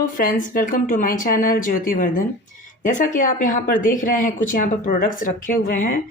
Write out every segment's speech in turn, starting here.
Hello friends, welcome to my channel Jyoti Vardhan. जैसा कि आप यहाँ पर देख रहे हैं, कुछ यहाँ पर प्रोडक्ट्स रखे हुए हैं।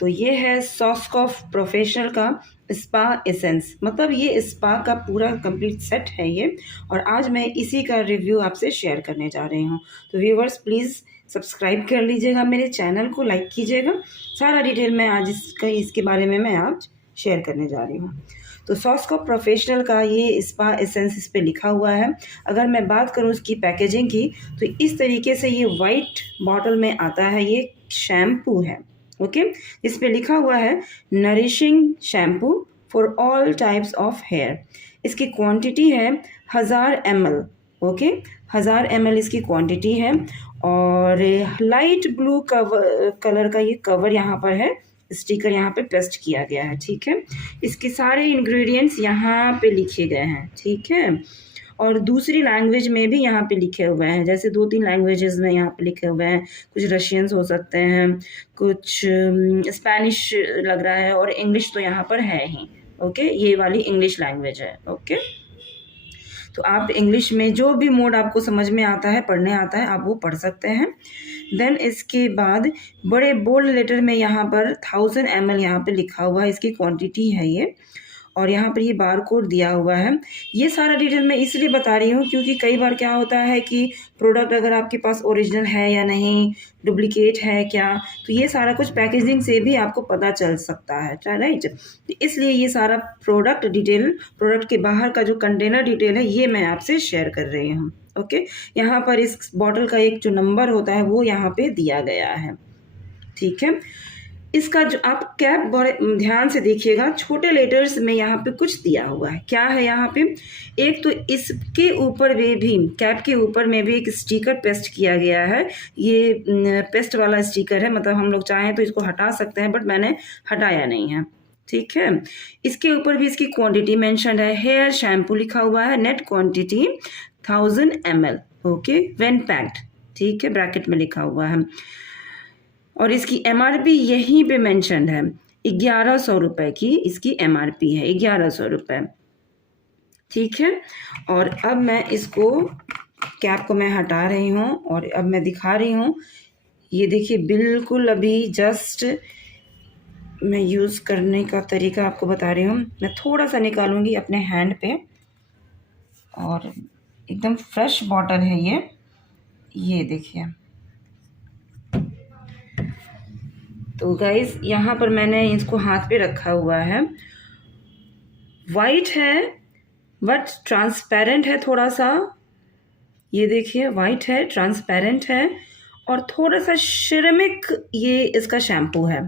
तो ये है सॉस्कॉफ प्रोफेशनल का स्पा एसेंस, मतलब ये स्पा का पूरा कंप्लीट सेट है ये। और आज मैं इसी का रिव्यू आपसे शेयर करने जा रही हूँ। तो व्यूवर्स प्लीज़ सब्सक्राइब कर लीजिएगा, मेरे चैनल को लाइक कीजिएगा। सारा डिटेल मैं आज इसके बारे में मैं आज शेयर करने जा रही हूँ। तो सॉस्कॉफ प्रोफेशनल का ये स्पा एसेंस इस पे लिखा हुआ है। अगर मैं बात करूँ इसकी पैकेजिंग की, तो इस तरीके से ये वाइट बॉटल में आता है। ये शैम्पू है, ओके। इस पे लिखा हुआ है nourishing shampoo for all types of hair. इसकी क्वांटिटी है 1000 ml, ओके। 1000 ml इसकी क्वांटिटी है। और लाइट ब्लू कलर का ये कवर यहाँ पर है, स्टिकर यहाँ पे पेस्ट किया गया है, ठीक है। इसके सारे इंग्रेडिएंट्स यहाँ पे लिखे गए हैं, ठीक है। और दूसरी लैंग्वेज में भी यहाँ पे लिखे हुए हैं, जैसे 2-3 लैंग्वेजेस में यहाँ पे लिखे हुए हैं। कुछ रशियंस हो सकते हैं, कुछ स्पेनिश लग रहा है, और इंग्लिश तो यहाँ पर है ही, ओके। ये वाली इंग्लिश लैंग्वेज है, ओके। तो आप इंग्लिश में जो भी मोड आपको समझ में आता है, पढ़ने आता है, आप वो पढ़ सकते हैं। देन इसके बाद बड़े बोल्ड लेटर में यहाँ पर 1000 ml यहाँ पे लिखा हुआ है, इसकी क्वांटिटी है ये। और यहाँ पर ये बार कोड दिया हुआ है। ये सारा डिटेल मैं इसलिए बता रही हूँ क्योंकि कई बार क्या होता है कि प्रोडक्ट अगर आपके पास ओरिजिनल है या नहीं, डुप्लीकेट है क्या, तो ये सारा कुछ पैकेजिंग से भी आपको पता चल सकता है, राइट। तो इसलिए ये सारा प्रोडक्ट डिटेल, प्रोडक्ट के बाहर का जो कंटेनर डिटेल है, ये मैं आपसे शेयर कर रही हूँ, ओके। यहाँ पर इस बॉटल का एक जो नंबर होता है वो यहाँ पे दिया गया है, ठीक है। इसका जो आप कैप बड़े ध्यान से देखिएगा, छोटे लेटर्स में यहाँ पे कुछ दिया हुआ है। क्या है यहाँ पे? एक तो इसके ऊपर में भी, कैप के ऊपर में भी एक स्टिकर पेस्ट किया गया है। ये पेस्ट वाला स्टिकर है, मतलब हम लोग चाहें तो इसको हटा सकते हैं, बट मैंने हटाया नहीं है, ठीक है। इसके ऊपर भी इसकी क्वांटिटी मेंशन है। हेयर शैम्पू लिखा हुआ है, net quantity 1000 ml, okay, when packed, ठीक है, ब्रैकेट में लिखा हुआ है। और इसकी MRP यहीं पे मेंशन है, 1100 रुपये की इसकी MRP है, 1100 रुपये, ठीक है। और अब मैं इसको, कैप को मैं हटा रही हूँ और अब मैं दिखा रही हूँ। ये देखिए, बिल्कुल अभी जस्ट मैं यूज़ करने का तरीका आपको बता रही हूँ। मैं थोड़ा सा निकालूंगी अपने हैंड पे, और एकदम फ्रेश बॉटल है ये देखिए। तो गाइस, यहाँ पर मैंने इसको हाथ पे रखा हुआ है। वाइट है बट ट्रांसपेरेंट है थोड़ा सा, ये देखिए, वाइट है, ट्रांसपेरेंट है, और थोड़ा सा सिरेमिक ये इसका शैम्पू है,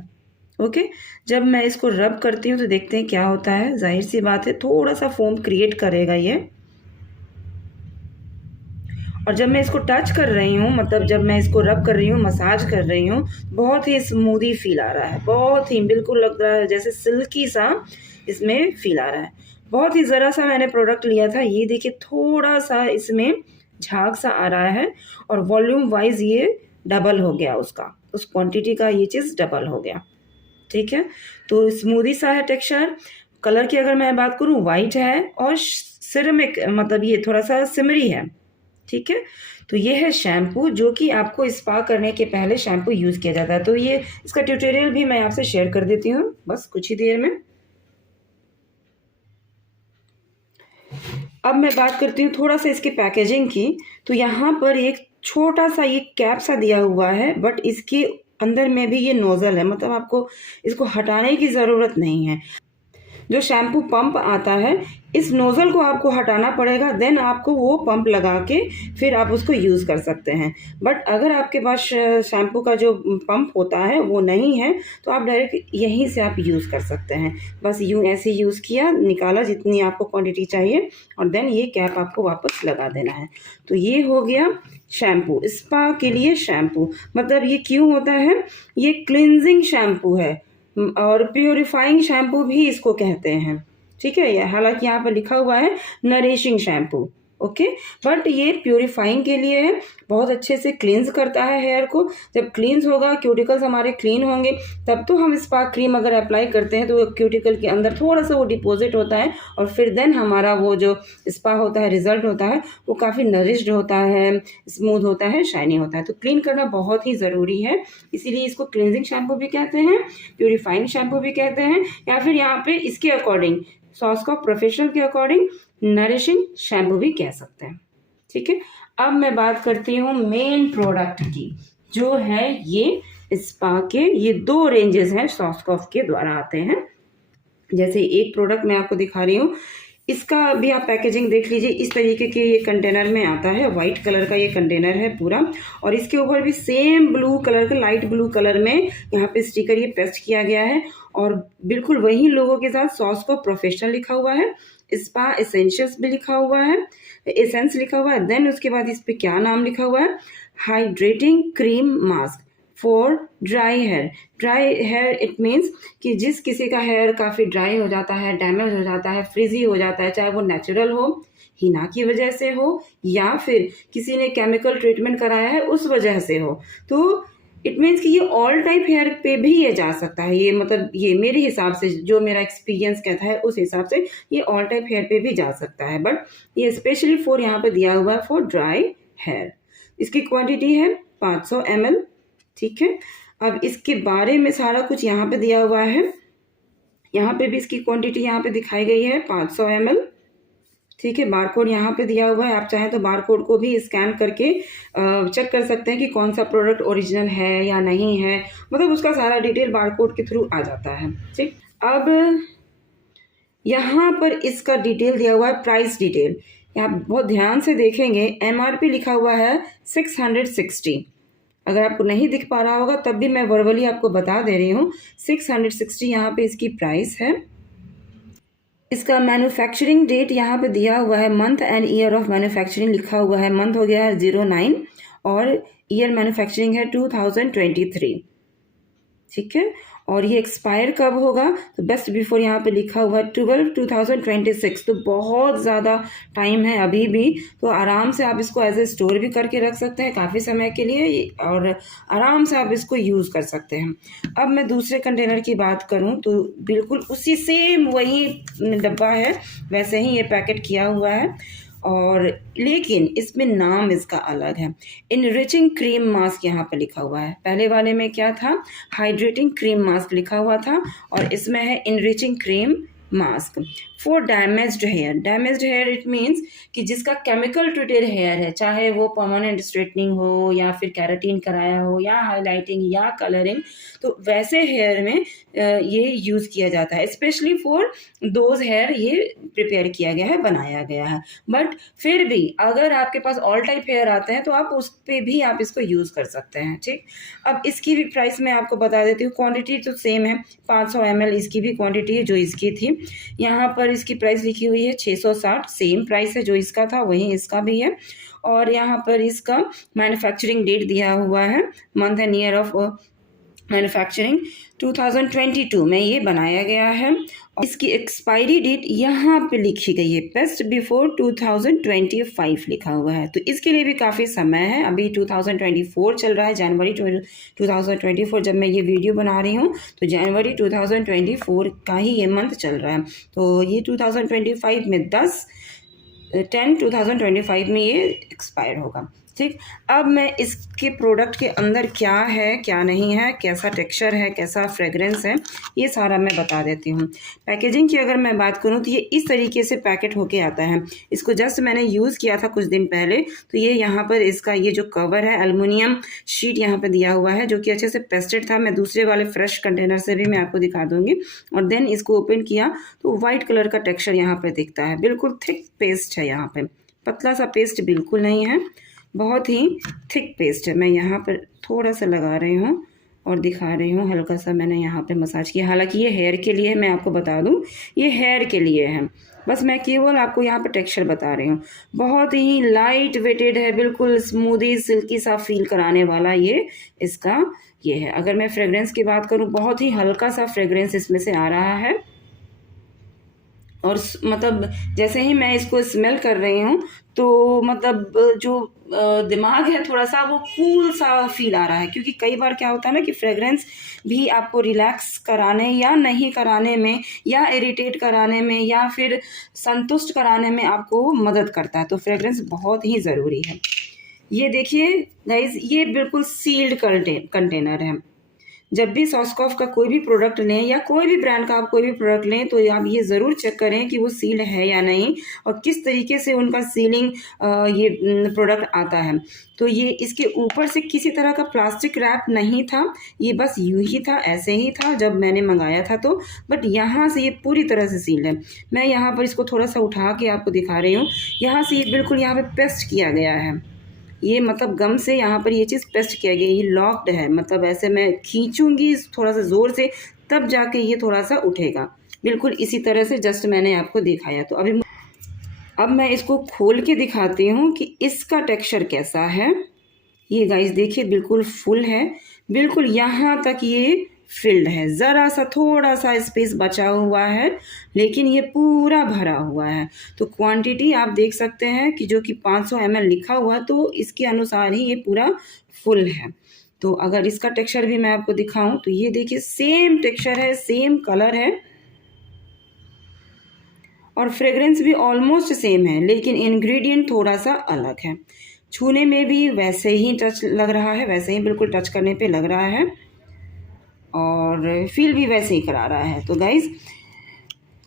ओके। जब मैं इसको रब करती हूँ तो देखते हैं क्या होता है। जाहिर सी बात है, थोड़ा सा फोम क्रिएट करेगा ये। और जब मैं इसको टच कर रही हूँ, मतलब जब मैं इसको रब कर रही हूँ, मसाज कर रही हूँ, बहुत ही स्मूदी फील आ रहा है, बहुत ही, बिल्कुल लग रहा है जैसे सिल्की सा इसमें फील आ रहा है। बहुत ही ज़रा सा मैंने प्रोडक्ट लिया था, ये देखिए, थोड़ा सा इसमें झाग सा आ रहा है, और वॉल्यूम वाइज ये डबल हो गया उसका, उस क्वांटिटी का ये चीज़ डबल हो गया, ठीक है। तो स्मूदी सा है टेक्सचर। कलर की अगर मैं बात करूँ, वाइट है, और सिरेमिक, मतलब ये थोड़ा सा सिमरी है, ठीक है। तो ये है शैम्पू, जो कि आपको स्पा करने के पहले शैम्पू यूज़ किया जाता है। तो ये इसका ट्यूटोरियल भी मैं आपसे शेयर कर देती हूँ बस कुछ ही देर में। अब मैं बात करती हूँ थोड़ा सा इसकी पैकेजिंग की। तो यहाँ पर एक छोटा सा ये कैप सा दिया हुआ है, बट इसके अंदर में भी ये नोज़ल है, मतलब आपको इसको हटाने की ज़रूरत नहीं है। जो शैम्पू पंप आता है, इस नोज़ल को आपको हटाना पड़ेगा, देन आपको वो पंप लगा के फिर आप उसको यूज़ कर सकते हैं। बट अगर आपके पास शैम्पू का जो पंप होता है वो नहीं है, तो आप डायरेक्ट यहीं से आप यूज़ कर सकते हैं। बस यूँ ऐसे यूज़ किया, निकाला जितनी आपको क्वांटिटी चाहिए, और देन ये कैप आपको वापस लगा देना है। तो ये हो गया शैम्पू, स्पा के लिए शैम्पू। मतलब ये क्यों होता है? ये क्लिनजिंग शैम्पू है, और प्योरीफाइंग शैम्पू भी इसको कहते हैं, ठीक है। हालांकि यहाँ पर लिखा हुआ है नरिशिंग शैम्पू, ओके। बट ये प्यूरिफाइंग के लिए है, बहुत अच्छे से क्लींस करता है हेयर को। जब क्लींस होगा, क्यूटिकल्स हमारे क्लीन होंगे, तब तो हम स्पा क्रीम अगर अप्लाई करते हैं तो क्यूटिकल के अंदर थोड़ा सा वो डिपॉजिट होता है और फिर देन हमारा वो जो स्पा होता है, रिजल्ट होता है, वो काफ़ी नरिश्ड होता है, स्मूथ होता है, शाइनी होता है। तो क्लीन करना बहुत ही ज़रूरी है, इसीलिए इसको क्लिनजिंग शैम्पू भी कहते हैं, प्यूरिफाइंग शैम्पू भी कहते हैं, या फिर यहाँ पे इसके अकॉर्डिंग, सॉस्कॉफ प्रोफेशनल के अकॉर्डिंग नरिशिंग शैम्पू भी कह सकते हैं। ठीक है, अब मैं बात करती हूँ मेन प्रोडक्ट की, जो है ये स्पा के ये 2 रेंजेस हैं सॉस्कॉफ के द्वारा आते हैं। जैसे एक प्रोडक्ट मैं आपको दिखा रही हूँ, इसका भी आप पैकेजिंग देख लीजिए। इस तरीके के ये कंटेनर में आता है, वाइट कलर का ये कंटेनर है पूरा, और इसके ऊपर भी सेम ब्लू कलर का, लाइट ब्लू कलर में यहाँ पे स्टिकर ये पेस्ट किया गया है, और बिल्कुल वही लोगों के साथ सॉस्कॉफ प्रोफेशनल लिखा हुआ है, स्पा एसेंशियल्स भी लिखा हुआ है, एसेंस लिखा हुआ है। देन उसके बाद इस पे क्या नाम लिखा हुआ है, hydrating cream mask for dry hair. Dry hair it means कि जिस किसी का हेयर काफ़ी ड्राई हो जाता है, डैमेज हो जाता है, फ्रिजी हो जाता है, चाहे वो नेचुरल हो, हिना की वजह से हो, या फिर किसी ने केमिकल ट्रीटमेंट कराया है उस वजह से हो, तो इट मीन्स कि ये ऑल टाइप हेयर पे भी ये जा सकता है। ये मतलब ये मेरे हिसाब से, जो मेरा एक्सपीरियंस कहता है उस हिसाब से ये ऑल टाइप हेयर पे भी जा सकता है, बट ये स्पेशली फॉर यहाँ पे दिया हुआ है फॉर ड्राई हेयर। इसकी क्वांटिटी है 500 ml। ठीक है, अब इसके बारे में सारा कुछ यहाँ पे दिया हुआ है, यहाँ पे भी इसकी क्वांटिटी यहाँ पे दिखाई गई है 500 ml। ठीक है, बारकोड यहाँ पे दिया हुआ है, आप चाहें तो बारकोड को भी स्कैन करके चेक कर सकते हैं कि कौन सा प्रोडक्ट ओरिजिनल है या नहीं है, मतलब उसका सारा डिटेल बारकोड के थ्रू आ जाता है। ठीक, अब यहाँ पर इसका डिटेल दिया हुआ है, प्राइस डिटेल। यहाँ बहुत ध्यान से देखेंगे, MRP लिखा हुआ है 660। अगर आपको नहीं दिख पा रहा होगा तब भी मैं वर्बली आपको बता दे रही हूँ, 660 यहाँ पे इसकी प्राइस है। इसका मैन्युफैक्चरिंग डेट यहाँ पे दिया हुआ है, month and year of manufacturing लिखा हुआ है। मंथ हो गया है 09 और ईयर मैन्युफैक्चरिंग है 2023। ठीक है, और ये एक्सपायर कब होगा, तो बेस्ट बिफोर यहाँ पे लिखा हुआ है 12/2026। तो बहुत ज़्यादा टाइम है अभी भी, तो आराम से आप इसको एज ए स्टोर भी करके रख सकते हैं काफ़ी समय के लिए, और आराम से आप इसको यूज़ कर सकते हैं। अब मैं दूसरे कंटेनर की बात करूँ तो बिल्कुल उसी सेम वही डब्बा है, वैसे ही ये पैकेट किया हुआ है, और लेकिन इसमें नाम इसका अलग है। इनरिचिंग क्रीम मास्क यहाँ पर लिखा हुआ है, पहले वाले में क्या था, हाइड्रेटिंग क्रीम मास्क लिखा हुआ था, और इसमें है enriching cream mask for damaged hair. Damaged hair it means कि जिसका केमिकल ट्रीटेड हेयर है, चाहे वो परमानेंट स्ट्रेटनिंग हो या फिर कैराटीन कराया हो या हाईलाइटिंग या कलरिंग, तो वैसे हेयर में ये यूज़ किया जाता है। स्पेशली फॉर दोज हेयर ये प्रिपेयर किया गया है, बनाया गया है। बट फिर भी अगर आपके पास ऑल टाइप हेयर आते हैं तो आप उस पर भी आप इसको यूज़ कर सकते हैं। ठीक, अब इसकी भी प्राइस मैं आपको बता देती हूँ। क्वांटिटी तो सेम है, 500 ml इसकी भी क्वांटिटी है जो इसकी थी। यहाँ पर इसकी प्राइस लिखी हुई है 660, सेम प्राइस है जो इसका था वही इसका भी है। और यहाँ पर इसका मैन्युफैक्चरिंग डेट दिया हुआ है, month and year of manufacturing 2022 में ये बनाया गया है। और इसकी एक्सपायरी डेट यहाँ पे लिखी गई है, बेस्ट बिफोर 2025 लिखा हुआ है, तो इसके लिए भी काफ़ी समय है। अभी 2024 चल रहा है, जनवरी 2024 जब मैं ये वीडियो बना रही हूँ तो जनवरी 2024 का ही ये मंथ चल रहा है, तो ये 2025 में 10/10/2025 में ये एक्सपायर होगा। ठीक, अब मैं इसके प्रोडक्ट के अंदर क्या है क्या नहीं है, कैसा टेक्सचर है, कैसा फ्रेगरेंस है, ये सारा मैं बता देती हूँ। पैकेजिंग की अगर मैं बात करूँ तो ये इस तरीके से पैकेट होके आता है। इसको जस्ट मैंने यूज़ किया था कुछ दिन पहले, तो ये यहाँ पर इसका ये जो कवर है, एल्युमिनियम शीट यहाँ पर दिया हुआ है जो कि अच्छे से पेस्टेड था। मैं दूसरे वाले फ्रेश कंटेनर से भी मैं आपको दिखा दूँगी। और देन इसको ओपन किया तो वाइट कलर का टेक्सचर यहाँ पर दिखता है, बिल्कुल थिक पेस्ट है, यहाँ पर पतला सा पेस्ट बिल्कुल नहीं है, बहुत ही थिक पेस्ट है। मैं यहाँ पर थोड़ा सा लगा रही हूँ और दिखा रही हूँ, हल्का सा मैंने यहाँ पे मसाज किया। हालांकि ये हेयर के लिए है, मैं आपको बता दूँ ये हेयर के लिए है, बस मैं केवल आपको यहाँ पे टेक्सचर बता रही हूँ। बहुत ही लाइट वेटेड है, बिल्कुल स्मूदी सिल्की सा फील कराने वाला ये इसका ये है। अगर मैं फ्रेगरेंस की बात करूँ, बहुत ही हल्का सा फ्रेगरेंस इसमें से आ रहा है। और मतलब जैसे ही मैं इसको स्मेल कर रही हूँ तो मतलब जो दिमाग है थोड़ा सा वो कूल सा फील आ रहा है, क्योंकि कई बार क्या होता है ना कि फ्रेगरेंस भी आपको रिलैक्स कराने या नहीं कराने में या इरिटेट कराने में या फिर संतुष्ट कराने में आपको मदद करता है। तो फ्रेगरेंस बहुत ही ज़रूरी है। ये देखिए गाइज, ये बिल्कुल सील्ड कंटेनर है। जब भी सॉस्कॉफ का कोई भी प्रोडक्ट लें या कोई भी ब्रांड का आप कोई भी प्रोडक्ट लें तो आप ये ज़रूर चेक करें कि वो सील्ड है या नहीं और किस तरीके से उनका सीलिंग ये प्रोडक्ट आता है। तो ये इसके ऊपर से किसी तरह का प्लास्टिक रैप नहीं था, ये बस यूं ही था, ऐसे ही था जब मैंने मंगाया था। तो बट यहाँ से ये पूरी तरह से सील्ड है। मैं यहाँ पर इसको थोड़ा सा उठा के आपको दिखा रही हूँ। यहाँ से ये बिल्कुल यहाँ पे पेस्ट किया गया है, ये मतलब गम से यहाँ पर ये चीज़ पेस्ट किया गया, ये लॉक्ड है। मतलब ऐसे मैं खींचूंगी थोड़ा सा ज़ोर से तब जाके ये थोड़ा सा उठेगा। बिल्कुल इसी तरह से जस्ट मैंने आपको दिखाया। तो अब मैं इसको खोल के दिखाती हूँ कि इसका टेक्सचर कैसा है। ये गाइस देखिए बिल्कुल फुल है, बिल्कुल यहाँ तक ये फिल्ड है, ज़रा सा थोड़ा सा स्पेस बचा हुआ है लेकिन ये पूरा भरा हुआ है। तो क्वांटिटी आप देख सकते हैं कि जो कि 500 ml लिखा हुआ है तो इसके अनुसार ही ये पूरा फुल है। तो अगर इसका टेक्सचर भी मैं आपको दिखाऊं तो ये देखिए सेम टेक्सचर है, सेम कलर है और फ्रेग्रेंस भी ऑलमोस्ट सेम है, लेकिन इंग्रेडिएंट थोड़ा सा अलग है। छूने में भी वैसे ही टच लग रहा है, वैसे ही बिल्कुल टच करने पे लग रहा है और फील भी वैसे ही करा रहा है। तो गाइज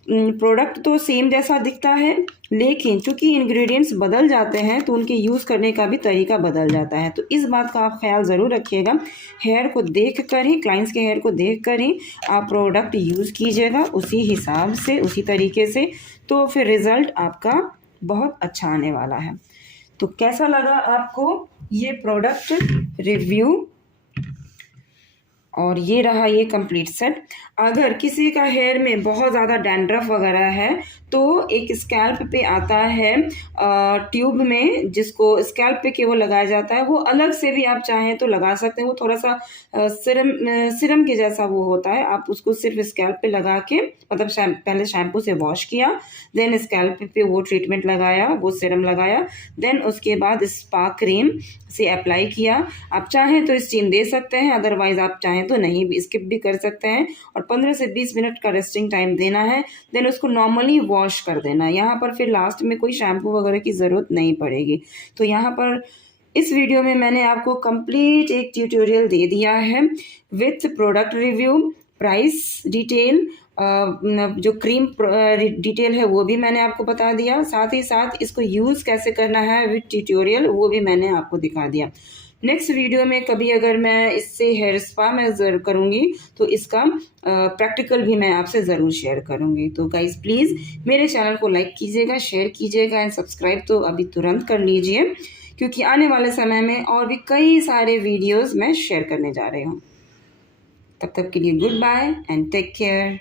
प्रोडक्ट तो सेम जैसा दिखता है लेकिन चूंकि इंग्रेडिएंट्स बदल जाते हैं तो उनके यूज़ करने का भी तरीका बदल जाता है। तो इस बात का आप ख्याल ज़रूर रखिएगा। हेयर को देख कर ही, क्लाइंट्स के हेयर को देख कर ही आप प्रोडक्ट यूज़ कीजिएगा, उसी हिसाब से, उसी तरीके से, तो फिर रिज़ल्ट आपका बहुत अच्छा आने वाला है। तो कैसा लगा आपको ये प्रोडक्ट रिव्यू? और ये रहा ये कंप्लीट सेट। अगर किसी का हेयर में बहुत ज़्यादा डैंड्रफ वगैरह है तो एक स्कैल्प पे आता है ट्यूब में, जिसको स्कैल्प पे केवल लगाया जाता है। वो अलग से भी आप चाहें तो लगा सकते हैं। वो थोड़ा सा सिरम के जैसा वो होता है। आप उसको सिर्फ स्कैल्प पे लगा के, मतलब पहले शैम्पू से वॉश किया, देन स्कैल्प पे वो ट्रीटमेंट लगाया, वो सिरम लगाया, देन उसके बाद स्पा क्रीम से अप्लाई किया। आप चाहें तो स्टीम दे सकते हैं, अदरवाइज आप चाहें तो नहीं भी, स्किप भी कर सकते हैं। और 15 से 20 मिनट का रेस्टिंग टाइम देना है, देन उसको नॉर्मली वॉश कर देना। यहाँ पर फिर लास्ट में कोई शैम्पू वगैरह की ज़रूरत नहीं पड़ेगी। तो यहाँ पर इस वीडियो में मैंने आपको कंप्लीट एक ट्यूटोरियल दे दिया है with product review, price detail, जो क्रीम डिटेल है वो भी मैंने आपको बता दिया। साथ ही साथ इसको यूज़ कैसे करना है विथ ट्यूटोरियल वो भी मैंने आपको दिखा दिया। नेक्स्ट वीडियो में कभी अगर मैं इससे हेयर स्पा में ज़रूर करूँगी तो इसका प्रैक्टिकल भी मैं आपसे ज़रूर शेयर करूँगी। तो गाइज़ प्लीज़ मेरे चैनल को लाइक कीजिएगा, शेयर कीजिएगा एंड सब्सक्राइब तो अभी तुरंत कर लीजिए, क्योंकि आने वाले समय में और भी कई सारे वीडियोज़ मैं शेयर करने जा रही हूँ। तब तक के लिए goodbye and take care.